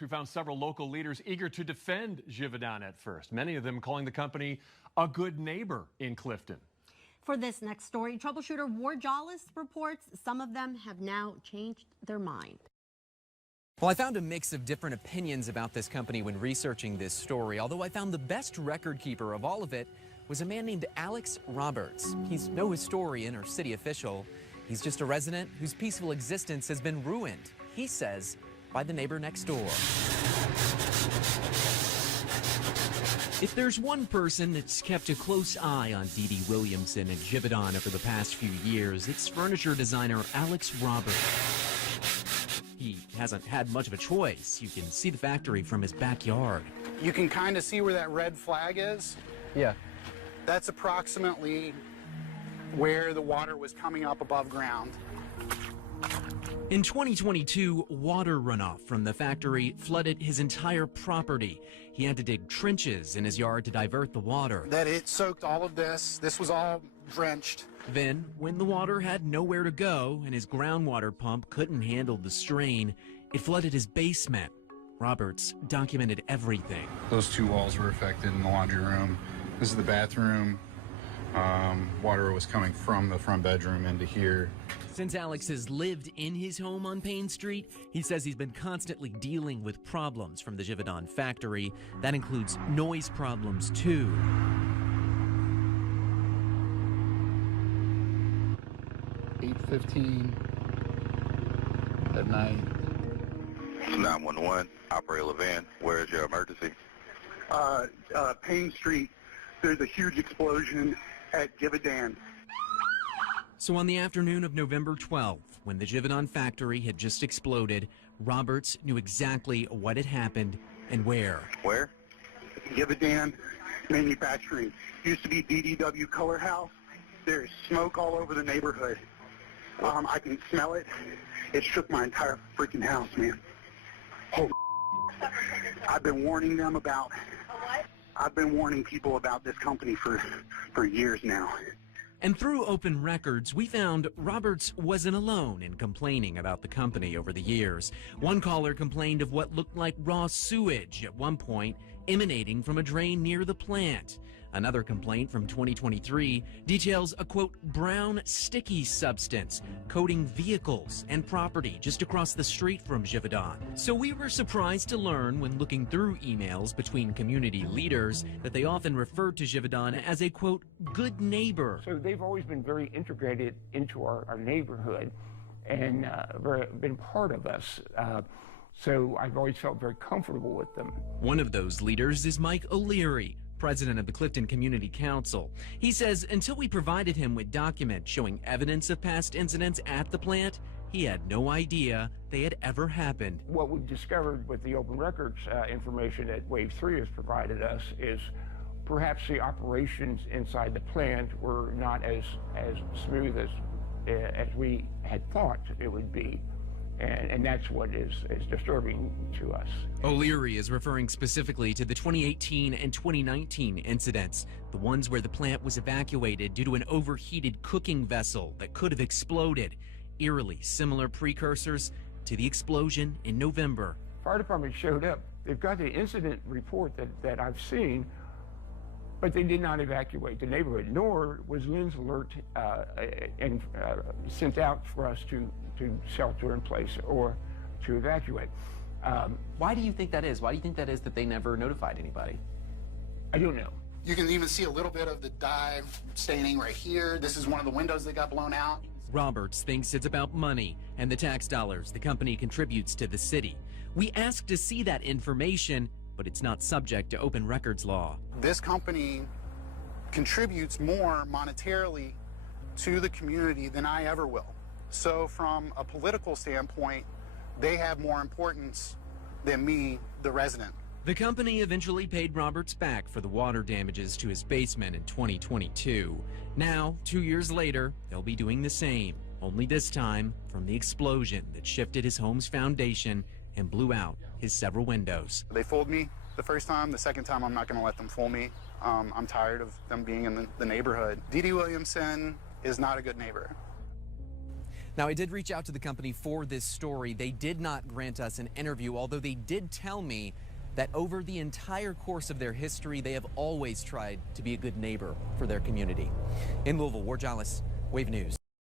We found several local leaders eager to defend Givaudan at first, many of them calling the company a good neighbor in Clifton. For this next story, troubleshooter Ward Jollis reports some of them have now changed their mind. Well, I found a mix of different opinions about this company when researching this story, although I found the best record keeper of all of it was a man named Alex Roberts. He's no historian or city official. He's just a resident whose peaceful existence has been ruined, he says, by the neighbor next door. If there's one person that's kept a close eye on D.D. Williamson and Givaudan over the past few years, it's furniture designer Alex Roberts. He hasn't had much of a choice. You can see the factory from his backyard. You can kind of see where that red flag is. Yeah. That's approximately where the water was coming up above ground. In 2022, water runoff from the factory flooded his entire property. He had to dig trenches in his yard to divert the water. That it soaked all of this. This was all drenched. Then, when the water had nowhere to go and his groundwater pump couldn't handle the strain, it flooded his basement. Roberts documented everything. Those two walls were affected in the laundry room. This is the bathroom. Water was coming from the front bedroom into here. Since Alex has lived in his home on Payne Street, he says he's been constantly dealing with problems from the Givaudan factory. That includes noise problems, too. $8:15 at night. 911, Operator Levan, where is your emergency? Payne Street, there's a huge explosion at Givaudan. So on the afternoon of November 12th, when the Givaudan factory had just exploded, Roberts knew exactly what had happened and where. Where? Givaudan Manufacturing. Used to be DDW Color House. There's smoke all over the neighborhood. I can smell it. It shook my entire freaking house, man. Holy I've been warning them about, I've been warning people about this company for years now. And through open records, we found Roberts wasn't alone in complaining about the company over the years. One caller complained of what looked like raw sewage at one point emanating from a drain near the plant. Another complaint from 2023 details a, quote, brown sticky substance coating vehicles and property just across the street from Givaudan. So we were surprised to learn when looking through emails between community leaders that they often referred to Givaudan as a, quote, good neighbor. So they've always been very integrated into our neighborhood and been part of us. So I've always felt very comfortable with them. One of those leaders is Mike O'Leary, president of the Clifton Community Council. He says until we provided him with documents showing evidence of past incidents at the plant, he had no idea they had ever happened. What we've discovered with the open records information that Wave 3 has provided us is perhaps the operations inside the plant were not as smooth as we had thought it would be. And that's what is disturbing to us. O'Leary is referring specifically to the 2018 and 2019 incidents, the ones where the plant was evacuated due to an overheated cooking vessel that could have exploded. Eerily similar precursors to the explosion in November. Fire department showed up. They've got the incident report that I've seen, but they did not evacuate the neighborhood, nor was Lynn's alert sent out for us to shelter in place or to evacuate. Why do you think that is? Why do you think that is that they never notified anybody? I don't know. You can even see a little bit of the dye staining right here. This is one of the windows that got blown out. Roberts thinks it's about money and the tax dollars the company contributes to the city. We asked to see that information, but it's not subject to open records law. This company contributes more monetarily to the community than I ever will. So from a political standpoint, they have more importance than me, the resident. The company eventually paid Roberts back for the water damages to his basement in 2022. Now, 2 years later, they'll be doing the same, only this time from the explosion that shifted his home's foundation and blew out his several windows. They fooled me the first time. The second time, I'm not going to let them fool me. I'm tired of them being in the neighborhood. D.D. Williamson is not a good neighbor. Now, I did reach out to the company for this story. They did not grant us an interview, although they did tell me that over the entire course of their history, they have always tried to be a good neighbor for their community. In Louisville, Ward Jollis, Wave News.